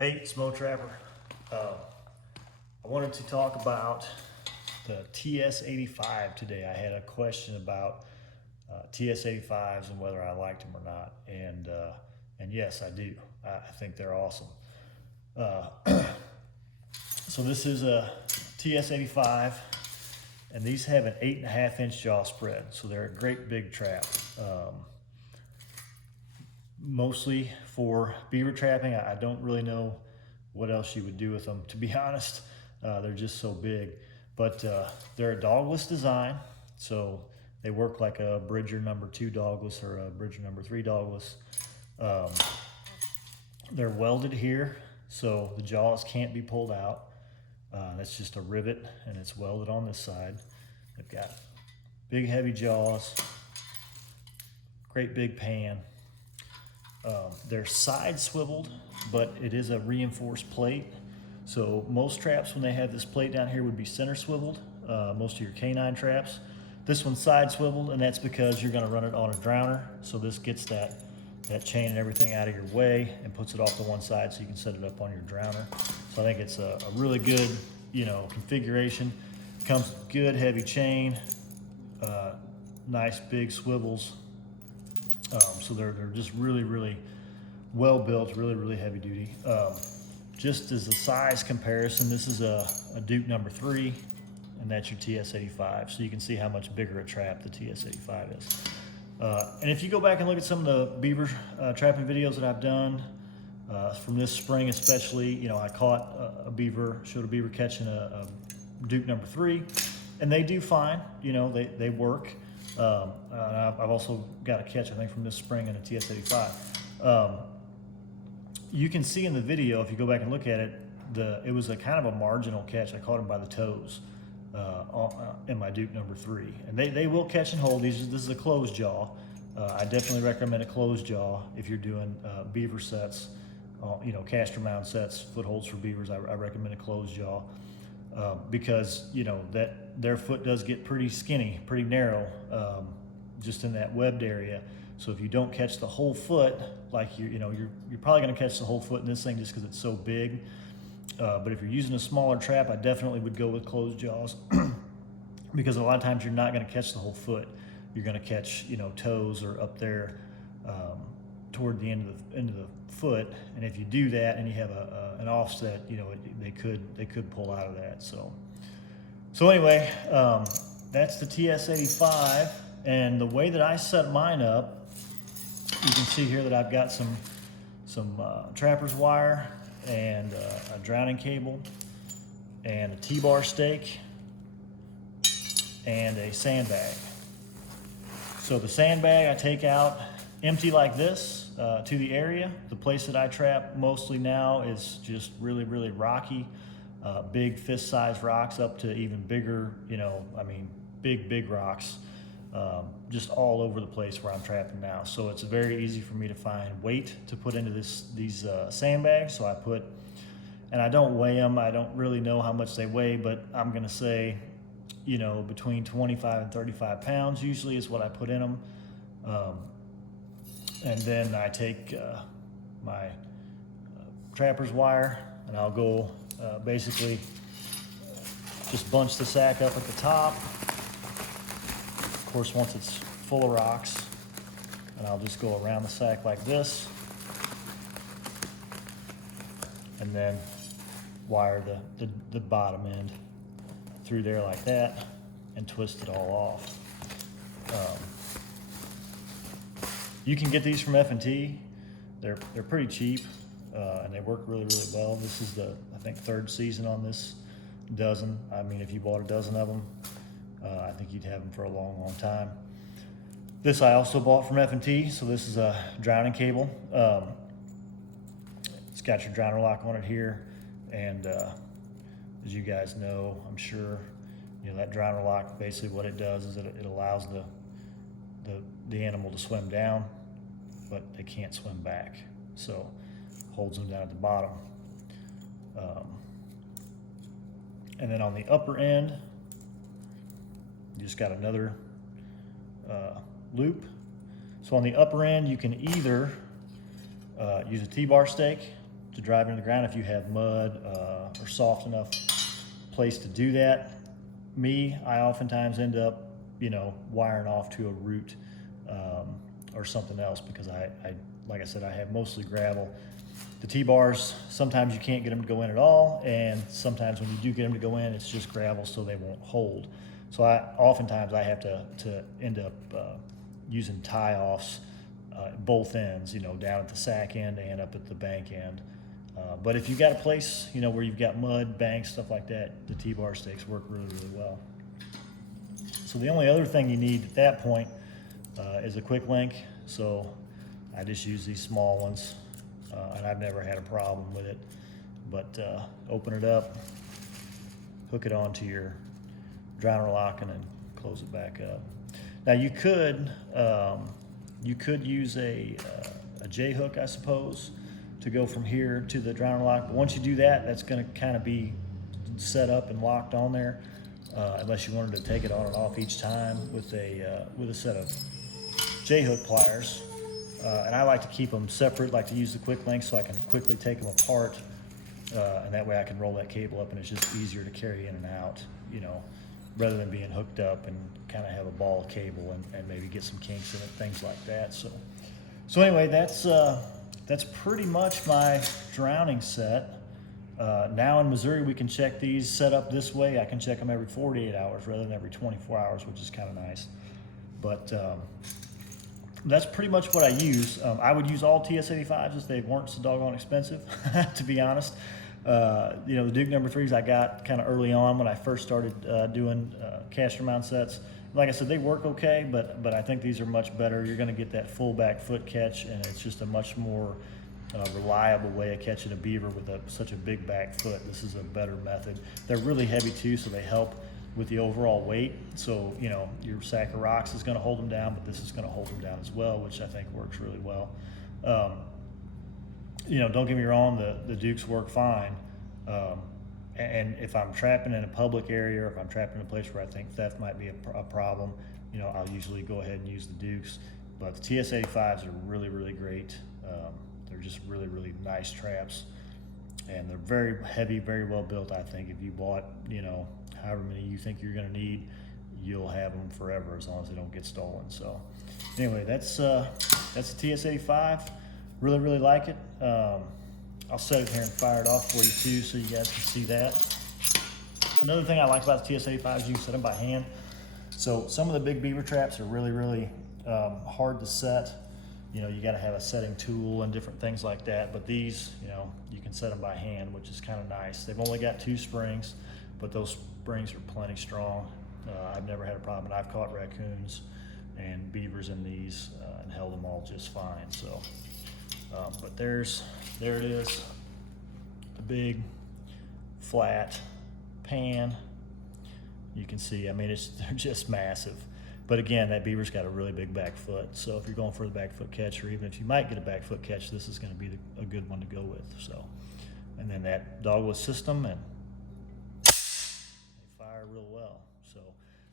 Hey, Smo Trapper. I wanted to talk about the TS-85 today. I had a question about TS-85s and whether I liked them or not, and yes, I do. I think they're awesome. So this is a TS-85, and these have an 8.5-inch jaw spread, so they're a great big trap. Mostly for beaver trapping. I don't really know what else you would do with them, to be honest. They're just so big, but they're a dogless design, so they work like a Bridger #2 dogless or a Bridger #3 dogless. They're welded here, so the jaws can't be pulled out. That's just a rivet, and it's welded on this side. They've got big heavy jaws, great big pan. They're side swiveled, but it is a reinforced plate. So most traps, when they have this plate down here, would be center swiveled. Most of your canine traps. This one's side swiveled, and that's because you're gonna run it on a drowner. So this gets that chain and everything out of your way and puts it off to one side so you can set it up on your drowner. So I think it's a really good, configuration. Comes with good heavy chain, nice big swivels. So they're just really well built, really heavy duty. Just as a size comparison, this is a Duke #3, and that's your TS-85. So you can see how much bigger a trap the TS-85 is. And if you go back and look at some of the beaver trapping videos that I've done, from this spring especially, I caught showed a beaver catching a Duke #3, and they do fine. They work. I've also got a catch, I think, from this spring in a TS-85. You can see in the video, if you go back and look at it, it was a kind of a marginal catch. I caught him by the toes in my Duke #3. And they will catch and hold. This is a closed jaw. I definitely recommend a closed jaw if you're doing beaver sets, castor mound sets, footholds for beavers. I recommend a closed jaw. Because that their foot does get pretty skinny, pretty narrow, just in that webbed area. So if you don't catch the whole foot, like you're probably going to catch the whole foot in this thing just because it's so big. But if you're using a smaller trap, I definitely would go with closed jaws because a lot of times you're not going to catch the whole foot. You're going to catch toes or up there toward the end of the foot, and if you do that and you have an offset, they could pull out of that. So anyway, that's the TS-85, and the way that I set mine up, you can see here that I've got some trapper's wire and a drowning cable and a T-bar stake and a sandbag. So the sandbag I take out empty like this to the area. The place that I trap mostly now is just really rocky, big fist-sized rocks up to even bigger, big rocks, just all over the place where I'm trapping now. So it's very easy for me to find weight to put into these sandbags. So and I don't weigh them. I don't really know how much they weigh, but I'm gonna say, between 25 and 35 pounds usually is what I put in them. And then I take my trapper's wire, and I'll go basically just bunch the sack up at the top. Of course, once it's full of rocks, and I'll just go around the sack like this, and then wire the bottom end through there like that, and twist it all off. You can get these from F&T. They're pretty cheap, and they work really well. This is I think, 3rd season on this dozen. I mean, if you bought a dozen of them, I think you'd have them for a long time. This I also bought from F&T. So this is a drowning cable. It's got your drowner lock on it here, and as you guys know, I'm sure, that drowner lock, basically what it does is it allows the animal to swim down, but they can't swim back. So holds them down at the bottom. And then on the upper end, you just got another loop. So on the upper end, you can either use a T-bar stake, to drive into the ground if you have mud or soft enough place to do that. I oftentimes end up, wiring off to a root or something else, because I like I said, I have mostly gravel. The T-bars, sometimes you can't get them to go in at all, and sometimes when you do get them to go in, it's just gravel, so they won't hold. So oftentimes I have to end up using tie-offs both ends, down at the sack end and up at the bank end. But if you've got a place, where you've got mud, banks, stuff like that, the T-bar stakes work really, really well. So the only other thing you need at that point is a quick link. So I just use these small ones, and I've never had a problem with it. But open it up, hook it onto your drowner lock, and then close it back up. Now you could use a J-hook, I suppose, to go from here to the drowner lock. But once you do that, that's going to kind of be set up and locked on there, unless you wanted to take it on and off each time with a set of J-hook pliers. And I like to keep them separate, like to use the quick link so I can quickly take them apart, and that way I can roll that cable up and it's just easier to carry in and out, rather than being hooked up and kind of have a ball of cable and maybe get some kinks in it, things like that. So anyway, that's pretty much my drowning set. Now in Missouri, we can check these set up this way. I can check them every 48 hours rather than every 24 hours, which is kind of nice. But that's pretty much what I use. I would use all TS-85s if they weren't so doggone expensive, to be honest. The Duke number 3s I got kind of early on when I first started doing castor mount sets. Like I said, they work okay, but I think these are much better. You're going to get that full back foot catch, and it's just a much more reliable way of catching a beaver with such a big back foot. This is a better method. They're really heavy too, so they help with the overall weight. So, your sack of rocks is going to hold them down, but this is going to hold them down as well, which I think works really well. Don't get me wrong, the Dukes work fine. And if I'm trapping in a public area, or if I'm trapping in a place where I think theft might be a problem, I'll usually go ahead and use the Dukes. But the TS-85s are really, really great. They're just really, really nice traps. And they're very heavy, very well built, I think. If you bought, however many you think you're going to need, you'll have them forever as long as they don't get stolen. So anyway, that's the TS-85. Really, really like it. I'll set it here and fire it off for you too, so you guys can see that. Another thing I like about the TS-85 is you can set them by hand. So some of the big beaver traps are really, really hard to set. You got to have a setting tool and different things like that. But these, you can set them by hand, which is kind of nice. They've only got 2 springs, but those springs are plenty strong. I've never had a problem, and I've caught raccoons and beavers in these and held them all just fine. So, but there it is, the big flat pan. You can see, they're just massive. But again, that beaver's got a really big back foot. So if you're going for the back foot catch, or even if you might get a back foot catch, this is going to be a good one to go with. So, and then that dogless system, and they fire real well. So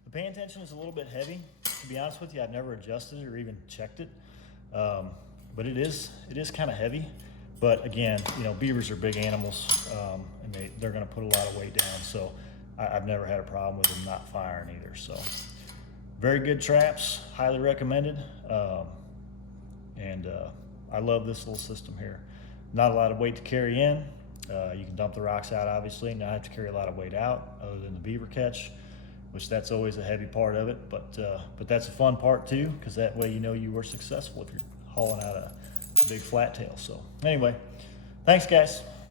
the pan tension is a little bit heavy. To be honest with you, I've never adjusted it or even checked it. But it is kind of heavy. But again, beavers are big animals, and they're going to put a lot of weight down. So I've never had a problem with them not firing either. So very good traps, highly recommended. And I love this little system here. Not a lot of weight to carry in. You can dump the rocks out, obviously, not have to carry a lot of weight out other than the beaver catch, which that's always a heavy part of it. But that's a fun part too, because that way you were successful if you're hauling out a big flat tail. So anyway, thanks guys.